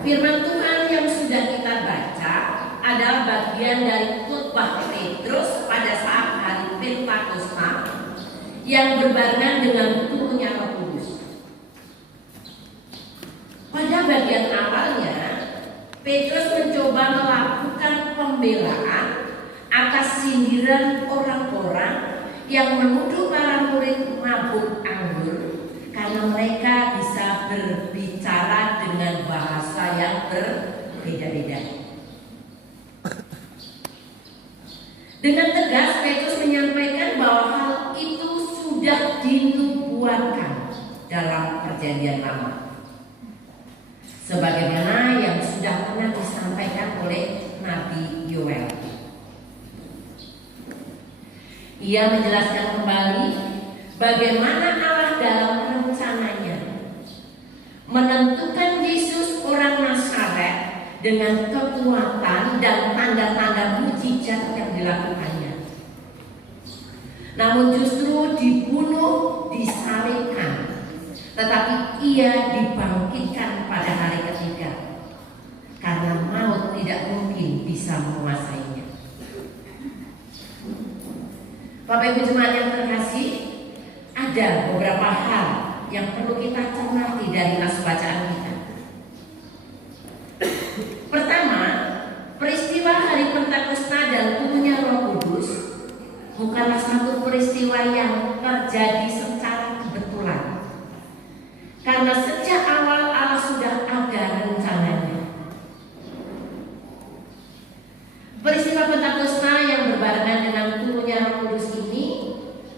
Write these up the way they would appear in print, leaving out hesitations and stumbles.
Firman Tuhan yang sudah kita baca adalah bagian dari khotbah Petrus pada saat hari Pentakosta yang berbarengan dengan turunnya Roh Kudus. Pada bagian awalnya, Petrus mencoba melakukan pembelaan atas sindiran orang-orang yang menuduh para murid mabuk anggur karena mereka bisa berbicara dengan bahasa yang berbeda-beda. Dengan tegas Petrus menyampaikan bahwa hal itu sudah dinubuatkan dalam Perjanjian Lama, sebagaimana yang sudah pernah disampaikan oleh Nabi Yoel. Ia menjelaskan kembali bagaimana Allah dalam rencananya menentukan Yesus orang Nazaret dengan kekuatan dan tanda-tanda mujizat yang dilakukannya. Namun justru dibunuh, disalibkan, tetapi ia dibangkitkan pada hari ketiga, karena maut tidak mungkin bisa menguasainya. Bapak Ibu jemaat yang terkasih, ada beberapa hal yang perlu kita cermati dari nas bacaan kita. Pertama, peristiwa hari Pentakosta dan turunnya Roh Kudus bukanlah satu peristiwa yang terjadi secara kebetulan, karena sejak awal Allah sudah ada rencananya. Peristiwa Pentakosta yang berbarengan dengan turunnya Roh Kudus ini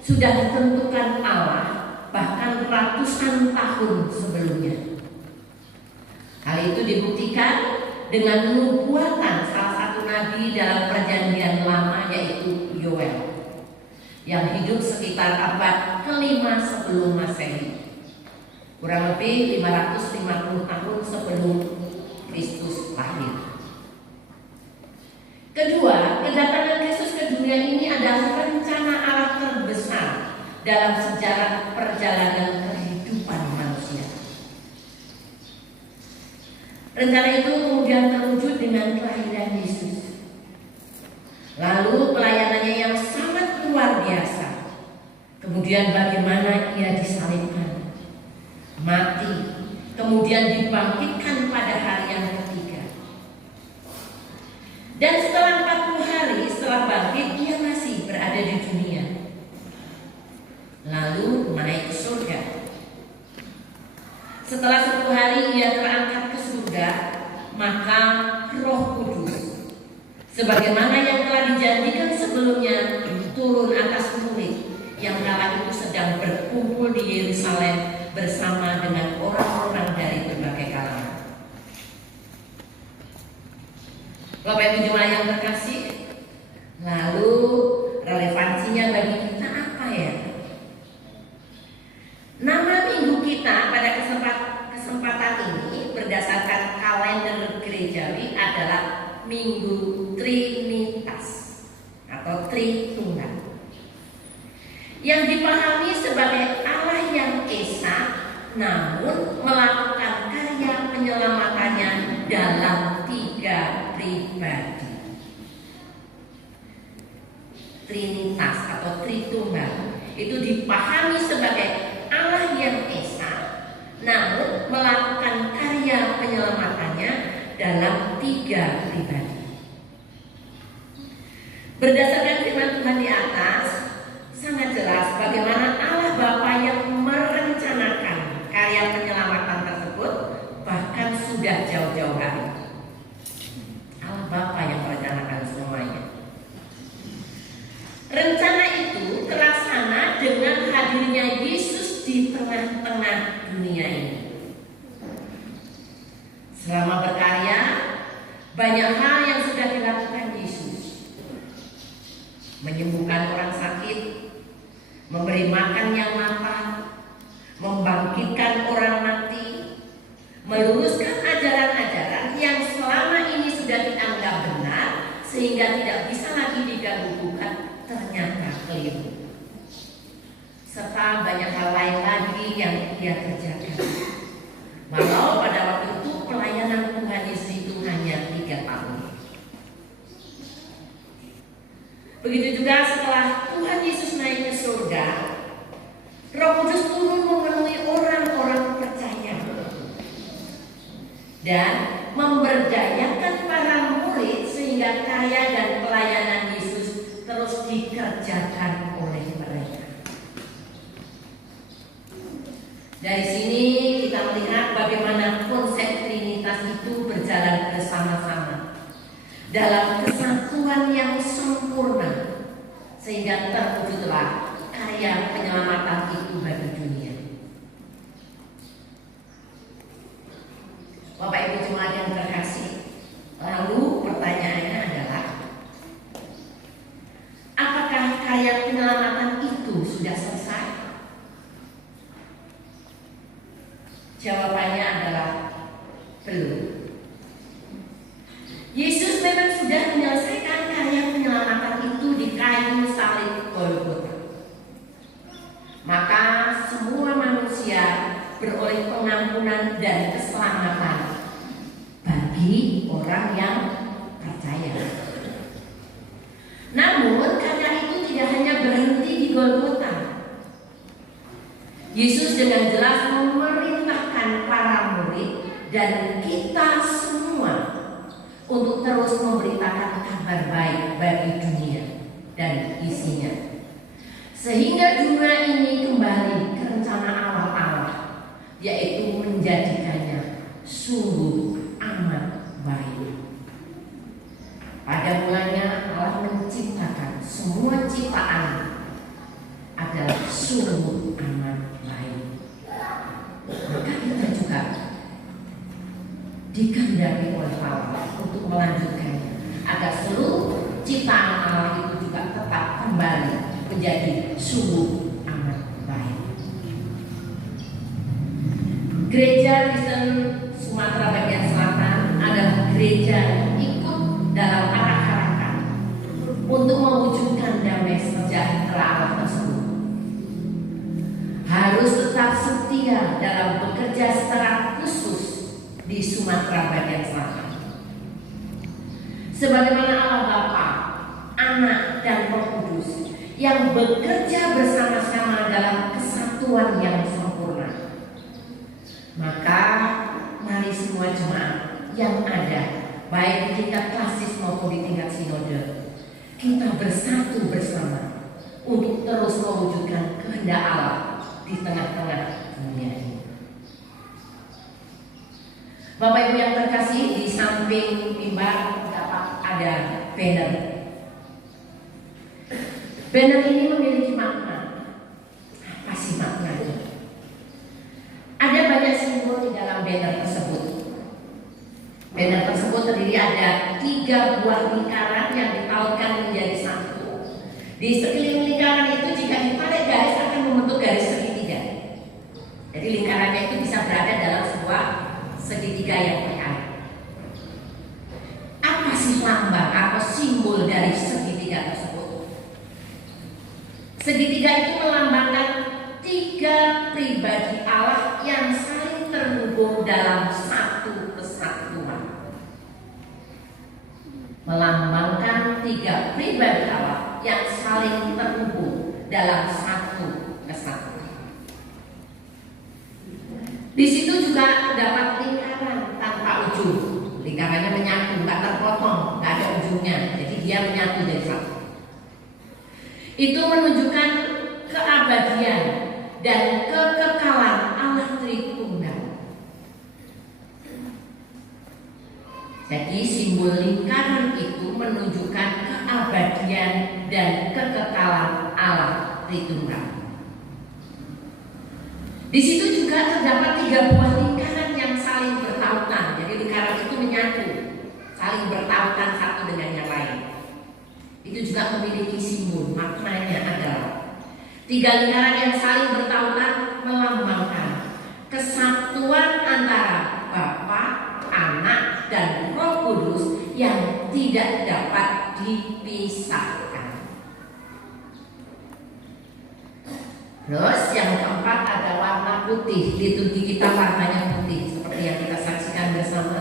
sudah ditentukan Allah bahkan ratusan tahun sebelumnya. Hal itu dibuktikan dengan nubuatan salah satu nabi dalam Perjanjian Lama, yaitu Yoel, yang hidup sekitar abad ke-5 sebelum Masehi, kurang lebih 550 tahun sebelum Kristus lahir. Kedua, kedatangan Yesus ke dunia ini adalah rencana Allah terbesar dalam sejarah perjalanan kehidupan manusia. Rencana itu kemudian terwujud dengan kelahiran Yesus. Lalu pelayanannya yang sangat luar biasa. Kemudian bagaimana ia disalibkan, mati, kemudian dibangkitkan pada hari yang ketiga. Dan setelah 40 hari setelah bangkit, ia masih berada di dunia. Lalu naik ke surga. Setelah 10 hari ia terangkat ke surga, maka Roh Kudus, sebagaimana yang telah dijanjikan sebelumnya, turun atas murid yang kala itu sedang berkumpul di Yerusalem bersama dengan orang-orang dari berbagai kalangan. Bapak Ibu jemaat yang terkasih, lalu relevansinya bagi kita apa ya? Nama minggu kita pada kesempatan ini berdasarkan kalender gerejawi adalah Minggu Trinitas atau Tritunggal, yang dipahami sebagai Allah yang esa namun melakukan karya penyelamatannya dalam 3 pribadi. Trinitas atau Tritunggal itu dipahami sebagai Allah yang esa namun melakukan karya penyelamatannya dalam 3 pribadi. Berdasarkan firman Tuhan di atas, sangat jelas bagaimana Allah Bapa yang merencanakan karya penyelamatan tersebut bahkan sudah jauh-jauh hari. Allah Bapa yang merencanakan semuanya. Rencana itu terlaksana dengan hadirnya Yesus di tengah-tengah dunia ini. Selama berkarya, banyak hal yang sudah dilakukan Yesus. Menyembuhkan orang sakit, memberi makan yang lapar, membangkitkan orang mati, meluruskan ajaran-ajaran yang selama ini sudah dianggap benar sehingga tidak bisa lagi diganggu-gugat, ternyata keliru. Serta banyak hal lain lagi yang ia kerjakan. Walau pada waktu itu pelayanan Tuhan Begitu juga setelah Tuhan Yesus naik ke surga, Roh Kudus turun memenuhi orang-orang percaya dan memberdayakan para murid sehingga karya dan pelayanan Yesus terus dikerjakan oleh mereka. Dari sini kita melihat bagaimana konsep Trinitas itu berjalan bersama-sama dalam kesatuan yang sempurna sehingga terwujudlah karya penyelamatan itu bagi dunia. Bapak Ibu jemaat yang terkasih, lalu pertanyaannya adalah, apakah karya penyelamatan itu sudah selesai? Jawabannya adalah belum. Yesus memang sudah menyelesaikan karya penyelamatan itu di kayu salib Golgota. Maka semua manusia beroleh pengampunan dan keselamatan bagi orang yang percaya. Namun karya itu tidak hanya berhenti di Golgota. Yesus dengan jelas memerintahkan para murid dan kita semua untuk terus memberitakan kabar baik bagi dunia dan isinya, sehingga dunia ini kembali ke rencana awal Allah, yaitu menjadikannya sungguh amat baik. Pada mulanya Allah menciptakan semua ciptaan adalah sungguh amat baik. Maka kita juga dikehendaki oleh Allah untuk melanjutkannya agar seluruh ciptaan Allah itu juga tetap kembali menjadi sungguh amat baik. Gereja Kristen Sumatera bagian selatan adalah gereja yang ikut dalam arah-arahan untuk mewujudkan damai sejahtera Allah tersebut. Harus tetap setia dalam bekerja secara khusus di Sumatera bagian selatan. Sebagaimana Allah Bapa, Anak dan Roh Kudus yang bekerja bersama-sama dalam kesatuan yang sempurna. Maka mari semua jemaat yang ada, baik di tingkat klasis maupun di tingkat sinode, kita bersatu bersama untuk terus mewujudkan kehendak Allah di tengah-tengah dunia ini. Bapak Ibu yang terkasih, di samping mimbar dapat ada banner. Banner ini memiliki makna. Apa sih maknanya? Ada banyak simbol di dalam banner tersebut. Banner tersebut terdiri ada 3 buah lingkaran yang ditautkan menjadi satu. Di sekeliling lingkaran itu jika ditarik garis akan membentuk garis segitiga. Jadi lingkarannya itu bisa berada dalam sebuah segitiga yang terkait. Apa sih lambang atau simbol dari segitiga tersebut? Segitiga itu melambangkan 3 pribadi Allah yang saling terhubung dalam satu kesatuan. Melambangkan 3 pribadi Allah yang saling terhubung dalam satu kesatuan. Di situ juga terdapat lingkaran tanpa ujung. Lingkarannya menyatu, nggak terpotong, nggak ada ujungnya. Jadi dia menyatu jadi satu. Itu menunjukkan keabadian dan kekekalan Allah Tritunggal. Jadi simbol lingkaran itu menunjukkan keabadian dan kekekalan Allah Tritunggal. Di situ juga terdapat 3 buah lingkaran yang saling bertautan. Jadi lingkaran itu menyatu, saling bertautan satu dengan yang lain. Itu juga memiliki simbol. Maknanya adalah 3 lingkaran yang saling bertautan melambangkan kesatuan antara Bapa, Anak, dan Roh Kudus yang tidak dapat dipisahkan. Terus yang keempat ada warna putih. Liturgi kita warnanya putih seperti yang kita saksikan bersama.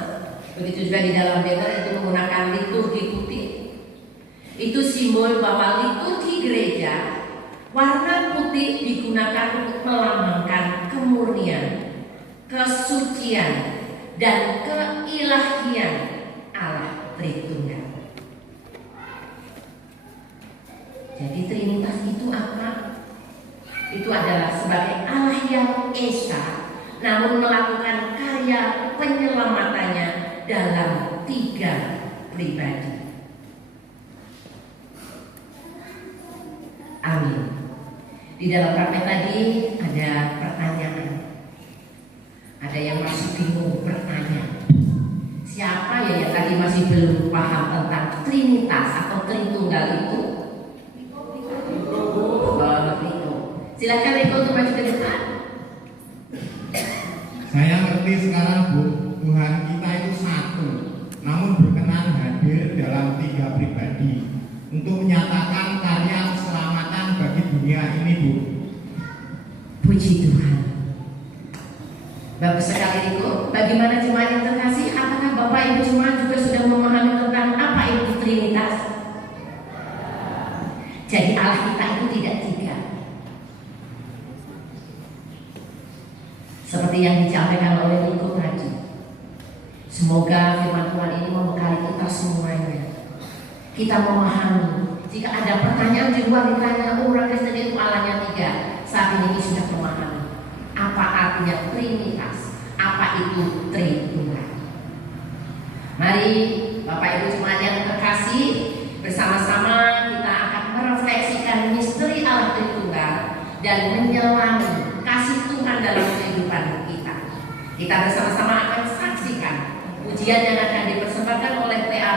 Begitu juga di dalam banner itu menggunakan liturgi putih. Itu simbol simbol bahwa liturgi gereja warna putih digunakan untuk melambangkan kemurnian, kesucian, dan keilahian Allah Tritunggal. Jadi Trinitas itu apa? Itu adalah sebagai Allah yang esa, namun melakukan karya penyelamatannya dalam 3 pribadi. Amin. Di dalam praktek tadi ada pertanyaan. Ada yang masih bingung bertanya. Siapa ya yang tadi masih belum paham tentang Trinitas atau Tritunggal itu? Riko. Silakan Riko untuk maju ke depan. Saya ngerti sekarang, Bu. Tuhan kita itu satu, namun berkenan hadir dalam 3 pribadi untuk menyatakan karya keselamatan bagi dunia ini, Bu. Puji Tuhan. Bagus sekali Riko. Bagaimana jemaat yang terkasih? Apakah Bapak Ibu jemaat juga sudah memahami tentang apa itu Trinitas? Jadi Allah kita itu tidak 3. Seperti yang disampaikan oleh Riko tadi. Semoga firman Tuhan ini membekali kita semuanya. Kita memahami. Jika ada pertanyaan di luar ditanya, orang Kristen itu Allahnya 3. Saat ini sudah memahami apa artinya Trinitas, apa itu Tritunggal. Mari Bapak Ibu jemaat yang terkasih, bersama-sama kita akan merefleksikan misteri Allah Tritunggal dan menyelami kasih Tuhan dalam kehidupan kita. Kita bersama-sama akan saksikan ujian yang akan dipersembahkan oleh PA